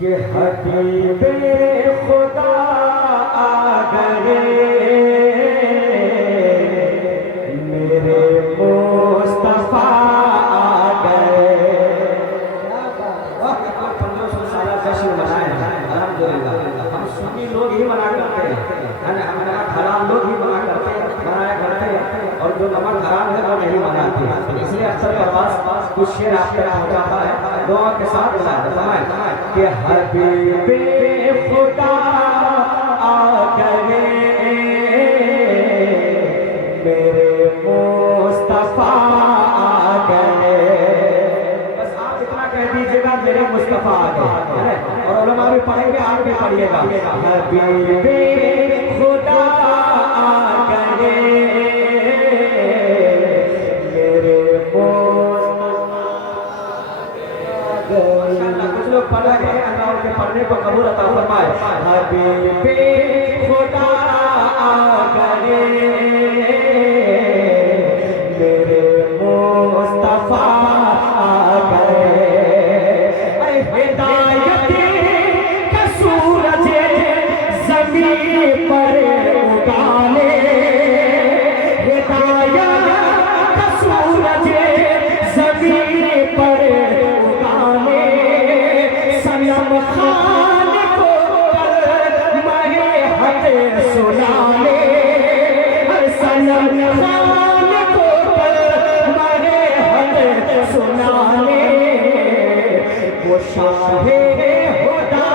कि हबीबे खुदा आ गए, मेरे मुस्तफा आ गए। 1500 साल जश्न मनाए अल्हम्दुलिल्लाह। हम सुन्नी लोग ही मना करते हैं, हम नमक हराम लोग ही मना करते हैं, मनाया करते हैं, और जो नमक हराम है वो नहीं मनाते। इसलिए अक्सर परवास कुछ शेर आप तक पहुँचाता है, दुआ के साथ बुलाए कि हबीबे खुदा आ गए, मेरे मुस्तफा आ गए। बस आप इतना कह दीजिएगा मेरे मुस्तफा आ गए, और उलमा भी पढ़ेंगे, आप भी पढ़िएगा। हबीबे खुदा आ गए, मेरे कुछ लोग पढ़ रहे हैं, अल्लाह उनके पढ़ने को कबूल अता फरमाए। हबीबे खुदा आ गए, मेरे मुस्तफा आ गए। अरे हिदायत का सूरज ज़मीन पर उगाने, हिदायत का सूरज ज़मीन पर उगाने, सनम खान को महे हक सुनाने, सनम खान को महे हक सुनाने, वो शाहे खुदा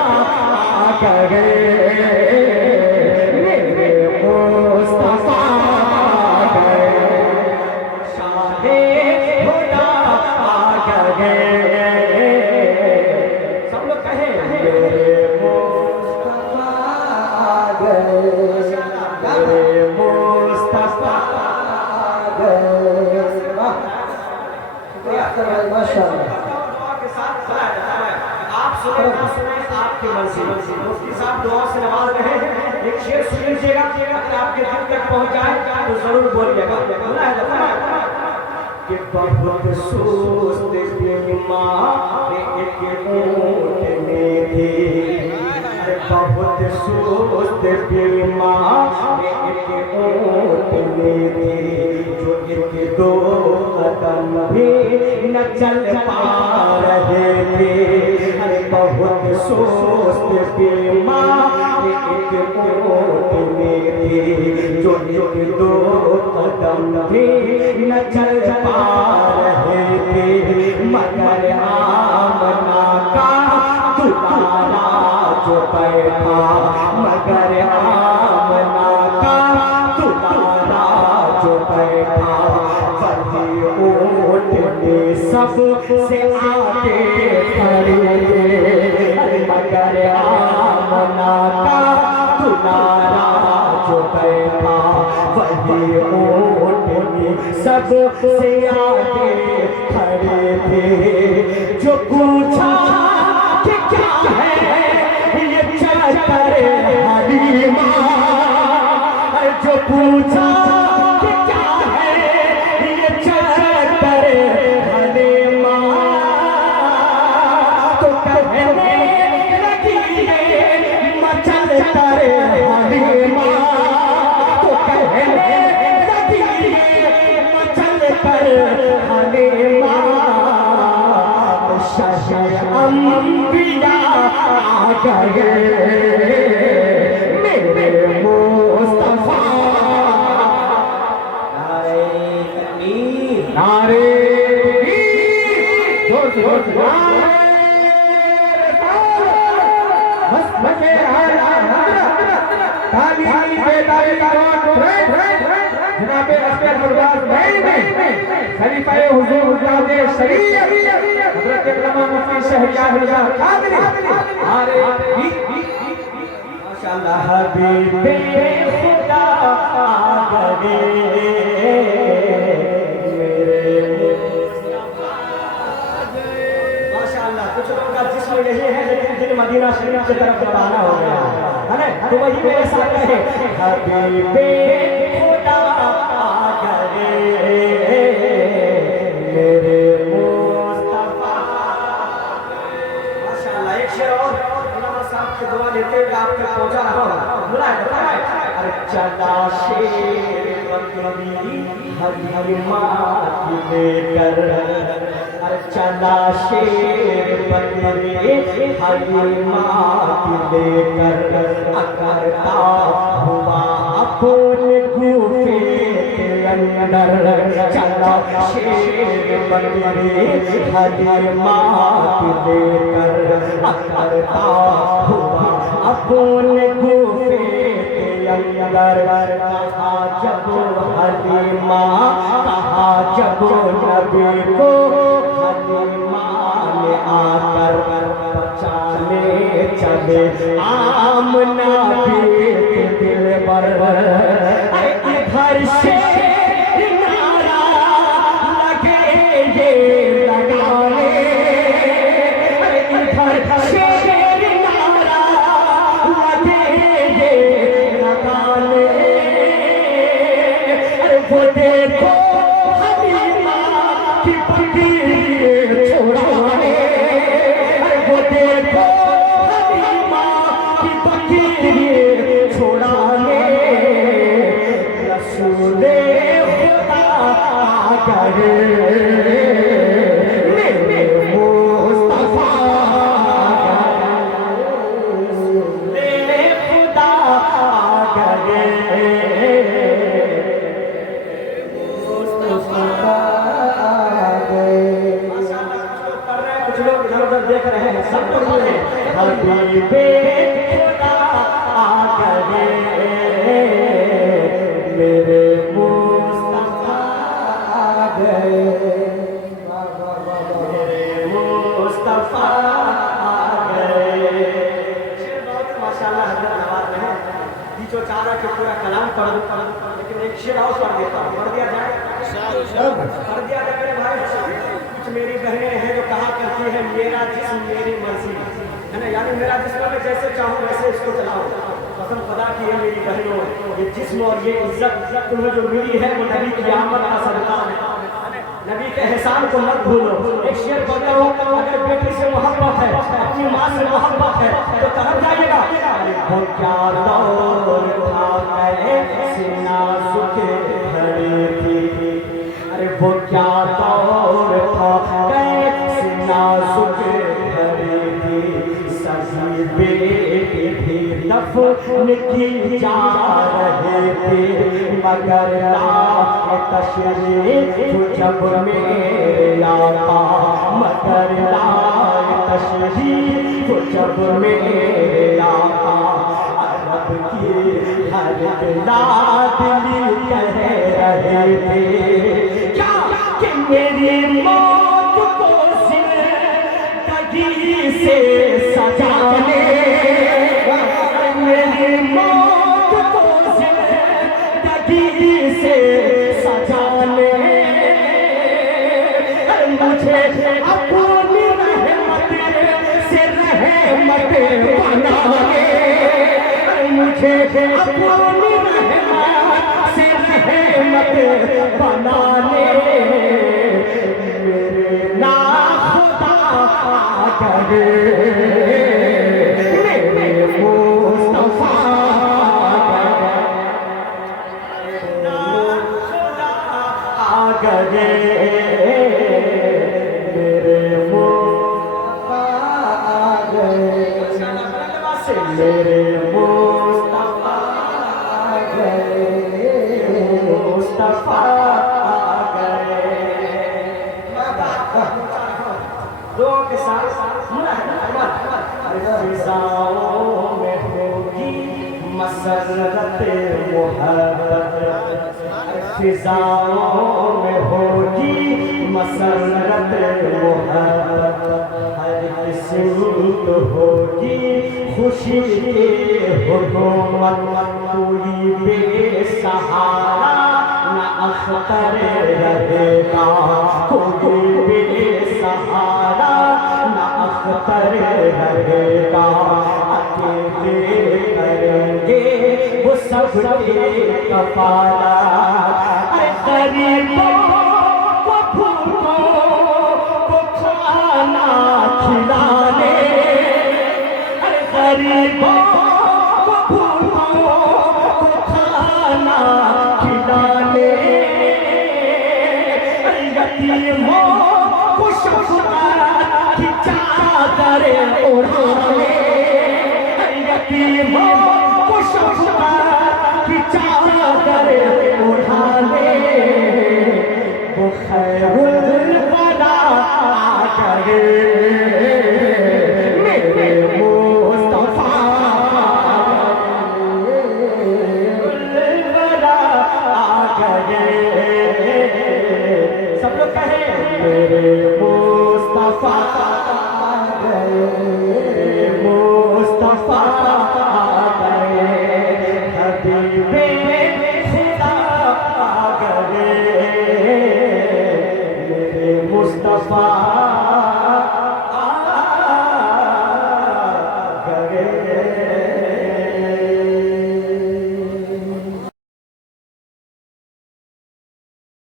आ गए, मेरे मुस्तफा आ गए, शाहे खुदा आ गए। सब लोग कहें मेरे मुस्तफा आ गए, मेरे मुस्तफा आ गए। माशाअल्लाह। आप सुने ना सुने आपकी मर्जी। मुफ्ती साहब दुआ से नवाज रहे हैं, एक शेर सुन लीजिएगा, अगर आपके दिल तक पहुंच जाए तो जरूर बोलिएगा। बोला है कि बहुत सुस्त बीमार एक ऊँट में थी, बहुत सुस्त बीमार एक ऊँट में थी, जो एक दो कदम भी न चल पा रहे थे। अरे बहुत सुस्त बीमार एक ऊँट में थी, जो एक दो कदम भी न चल पा रहे थे, मगर आमना का दुलारा जो बैठा, मगर आमना का दुलारा जो बैठा, वही ऊँट में सबसे आगे खड़े थे, मगर आमना का दुलारा जो बैठा, वही ऊँट में सबसे आगे खड़े थे। जो पूछा कि क्या है ये चक्कर हलीमा, जो पूछा कि क्या है ये चक्कर हलीमा, तो कहने लगी मचल कर हलीमा, तो कहने लगी मचल कर हलीमा, अंबिया आ गए, मेरे मुस्तफा। नारे तकबीर, नारे जोर से जोर से, मस्त बचे ताली पे ताली जनाबे अस्कर फरदास भाई खलीफा हुजूर हुजूर शरीफ हजरत अल्लामा मुफ्ती शहरियार रजा कादरी। अरे माशाअल्लाह हबीबे खुदा आ गए, मेरे मुस्तफा आ गए। माशाअल्लाह कुछ लोगों का जिस्म यही है, लेकिन दिल मदीना शरीफ की तरफ रवाना हो गया है ना, तो वही मेरे साथ कहे हबीबे खुदा आ गए, मेरे मुस्तफा। माशाअल्लाह एक शेर और लेते हुए आप तक पहुंचा रहा हूं। बुलाए अरे चला शेर बकरी हरी माँ लेकर, अरे चला शेर बकरी हरी माँ लेकर, करता हुआ अपने गुफे के अंदर, चला शेर बकरी हरी माँ लेकर, करता हुआ अपने गुफे के अंदर, कहा जब हलीमा, कहा जब नबी को हलीमा ने आकर बचाने चले आमना के दिल पर, इधर से नारा लगे ये लगाने, इधर से वो देखो हलीमा की फकीर छोड़ाने, वो देखो हलीमा की फकीर छोड़ाने, रसूले खुदा करे मुस्तफा, रसूले खुदा करे देख रहे हैं, सब पढ़िए हबीबे खुदा आ गए, मेरे मुस्तफा आ गए, मेरे मुस्तफा आ गए। माशाल्लाह हज़रत नवाज में बीचो चारा के पूरा कलाम पढ़, लेकिन एक शेर और पढ़ देता हूँ, पढ़ दिया जाए, पढ़ दिया जाए मेरे भाई। कुछ मेरी बहनें हैं जो कहा करती है मेरा जिस्म मेरी मर्जी, है ना, यानी मेरा जिस्म मैं जैसे चाहूँ वैसे इसको चलाऊँ। कसम खुदा की है मेरी बहनों, ये जिस्म और ये इज्जत तुम्हें जो मिली है वो नबी की आमद का सदका है, नबी के एहसान को मत भूलो। एक शेर पढ़ता हूँ, अगर बेटी से मोहब्बत है, अपनी माँ से मोहब्बत है, तो कहाँ जाइएगा, वो क्या दौर था कैसे नाजुक घड़ी थी, अरे वो क्या दौर था कैसे नाजुक घड़ी थी, सभी बेटे भी दफन की जा रहे थे, मगर लाए तशरीफ जब मेरे आका, मगर लाए तशरीफ जब मेरे आका, अरब की हर लाडली कह रहे थे क्या कि मेरी मौत को जिंदगी से सजाने, मेरी मौत को जिंदगी से सजाने, मुझे अपनी रहमत से रहमत बनाने, मुझे अपनी रहमत से रहमत बनाने, मेरे ना खुदा करे, मेरे मुस्तफा करे, मेरे मुस्तफा गए, मेरे मुस्तफा गए, मुस्तफा गए। लोगों के साथ फिजाओं में होगी मसरत मोहब्बत, फिजाओं में होगी मसरत मोहब्बत, हर किस्म होगी खुशी के हुकूमत, कोई बेसहारा न अख्तर रहेगा, कोई बेसहारा न अख्तर रहेगा, अकेले करेंगे वो सबके कफाला, गरीबों को भूखों को खाना खिलाने, गरीबों